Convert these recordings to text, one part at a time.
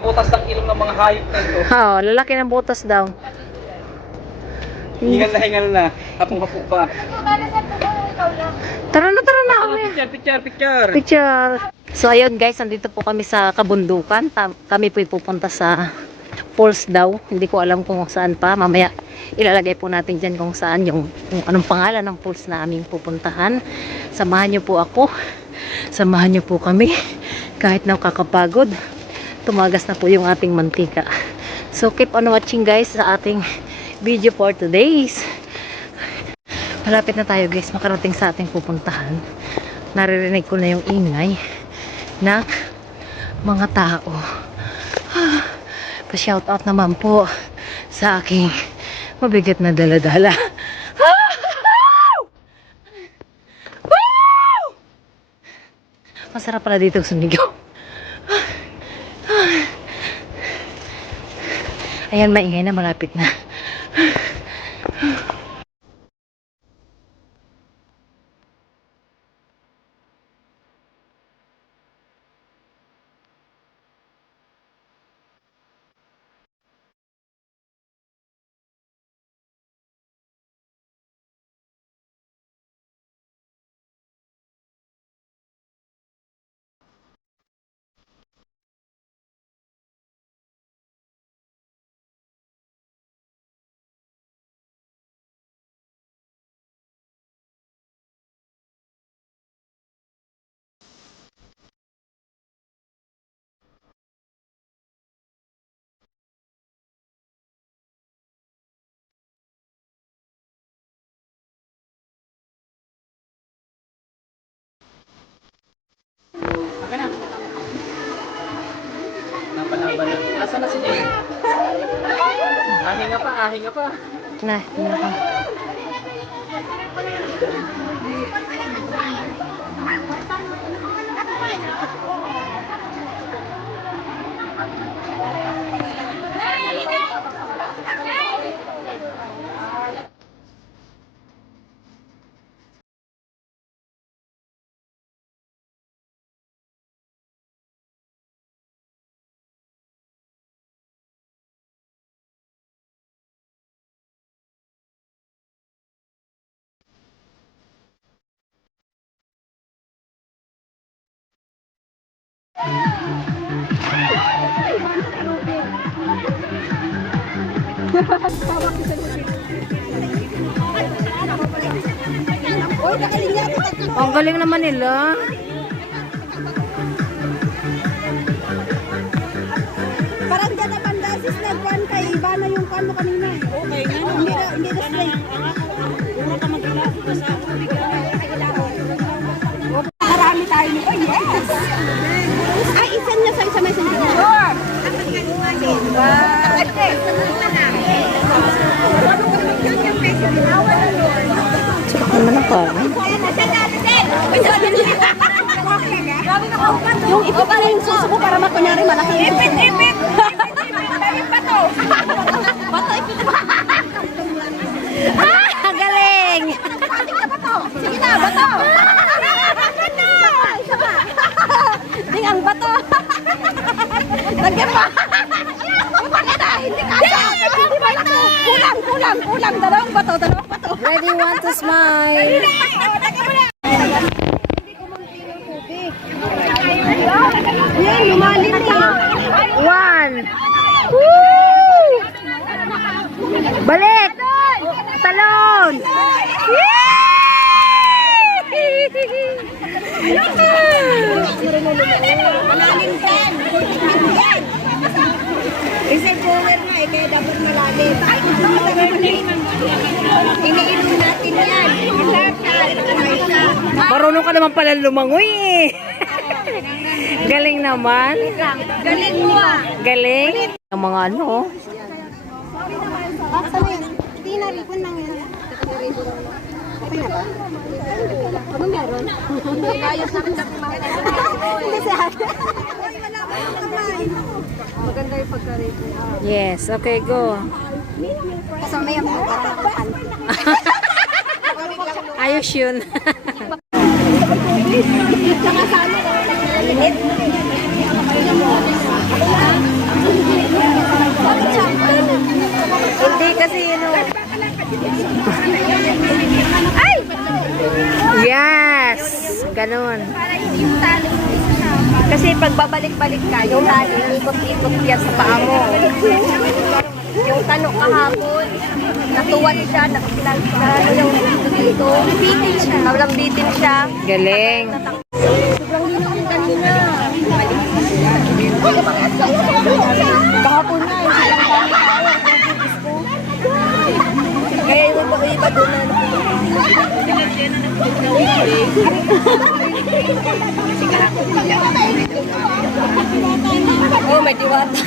Butas ng ilong ng mga hayop na ito. Oo, lalaki ng butas daw. Hingal na. Hapong-hapong pa. Tara na. Picture. Picture. So ayun guys, nandito po kami sa kabundukan. Kami po pupunta sa falls daw. Hindi ko alam kung saan pa. Mamaya ilalagay po natin dyan kung saan kung anong pangalan ng falls na aming pupuntahan. Samahan niyo po ako. Samahan niyo po kami. Kahit nakakapagod, tumagas na po yung ating mantika. So keep on watching guys sa ating video for today's. Malapit na tayo guys makarating sa ating pupuntahan. Naririnig ko na yung ingay ng mga tao. Pa-shout out naman po sa aking mabigat na daladala. Masarap pala dito sumigaw. Ayan, maingay na, malapit na. Napalaban na. Asan na si Jay? Ahinga pa. Na. Ang galing naman nila. Parang dyan na bandasis nagpan kay iba na yung kan mo kanina. Okay, hindi na straight. Marami tayo nito, yes! Ay, isan na sa isa may sundin. Sure! Naman ang parang. Yung ipit na yung suso ko para makunyari malaki. Ipit! Bato! Bato, ipit! Ang galing! Sige na, bato! Ding ang bato! Lagyan pa! Hindi kaya! Kulang! Dalawang bato! Ready, want to smile. Yan, lumalim na! One. Woo! Balik! Talon! Malalim yan! Yan! Isang power nga eh, kaya dapat malalim. Iniinom natin yan. Marunong ka naman pala lumangoy eh. Galing naman. Galing mo ah. Galing. Ang mga ano. Bakit yan? Hindi na ripon lang yan. Okay na ba? Ano meron? Ayos na kita mga hindi si ate. Maganda yung pagka-rate. Yes, okay, go. Kasama yung mga parang Ayos yun. Tsaka sa ano, init. Hindi kasi yun. Ay! Yes! Ganon. Kasi pag babalik-balik ka, yung tali, ikot-ikot yan sa paa mo. Yung tanok kahapon, natuwan siya, nakakilala siya, yung dito, bitin siya. Tawlang bitin siya. Galing. Sobrang linaw yung kanina. Kahapon na, yung sobrang dami tao. Kaya yung iba doon na oh, may diwata.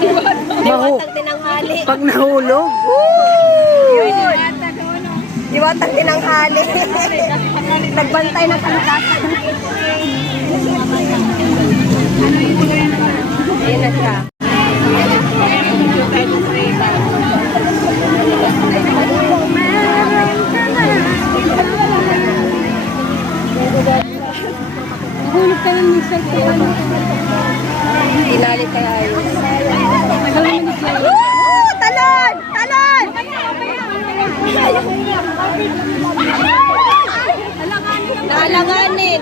Diwatang tinanghali. Pag nahulog. Diwatang tinanghali. Nagbantay ng kalikasan. Ayan na siya. Hulog ka lang ng cellphone. Tinali tayo ayos. Talon! Talon! Naalanganin.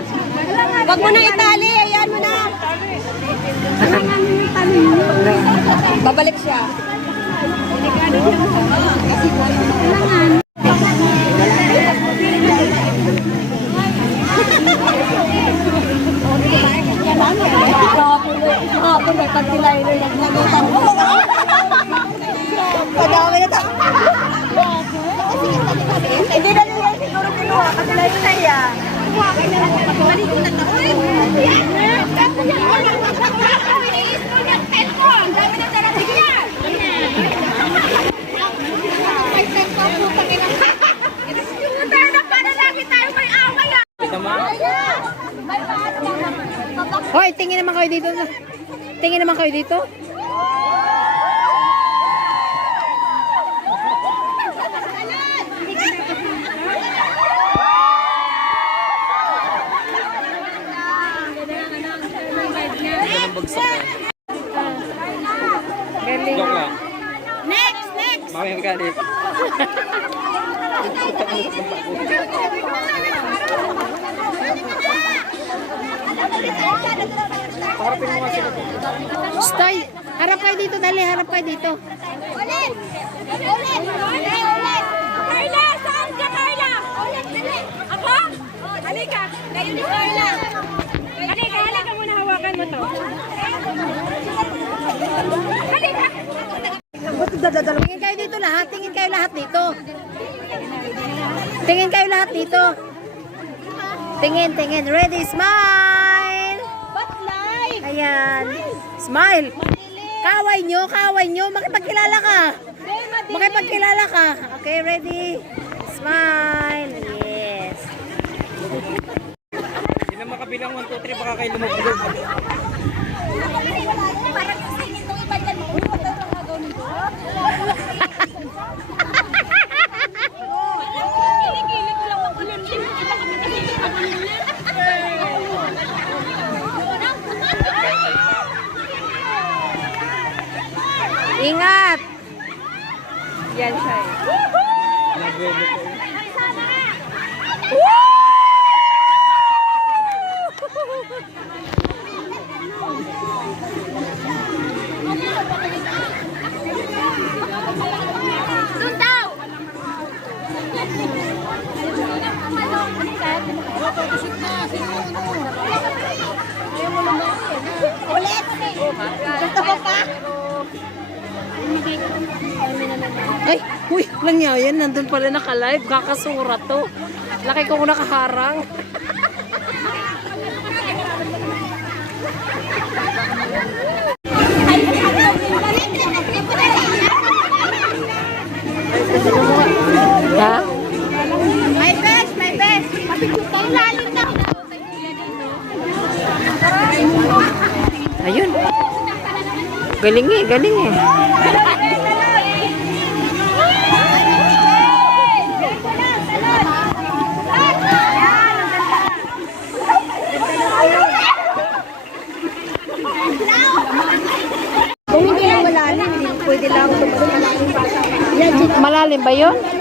Wag mo na itali. Ayan mo na. Babalik siya. Kahapon may pagkilay na naglagutan ko. Madami na ito. Hindi na nila siguro kinuha kasi layo na yan. Maligo na ito. Ang dami na darating yan. Hoy, tingin naman kayo dito. Tingin naman kayo dito. Galing. Joke lang. Next! Mamaya magalit. Stay. Harap kayo dito, dali. Harap kayo dito. Ulit! Ulit! Ulit! Carla! Saan ka, Carla? Ulit! Ako? Halika! Ngayon ni Carla! Halika muna, hawakan mo to. Halika! Tingin kayo dito lahat. Tingin kayo lahat dito. Tingin kayo lahat dito. Tingin. Ready, smile! Batlay! Ayan. Smile. Kaway nyo. Makipagkilala ka. Okay, ready? Smile. Yes. Hindi na makabilang 1, 2, 3 baka kayo lumubog. Parang yung singin nung iba dyan. Kilig lang ako nun. Ingat. Yan siya eh. Ulit! Gusto mo pa? Ay, uy, langyayan. Nandun pala naka-live. Kakasura to. Laki ko nakaharang. Ha? Galing eh, galing eh. Kung hindi lang malalim, hindi pwede lang tumalon. Malalim ba yun?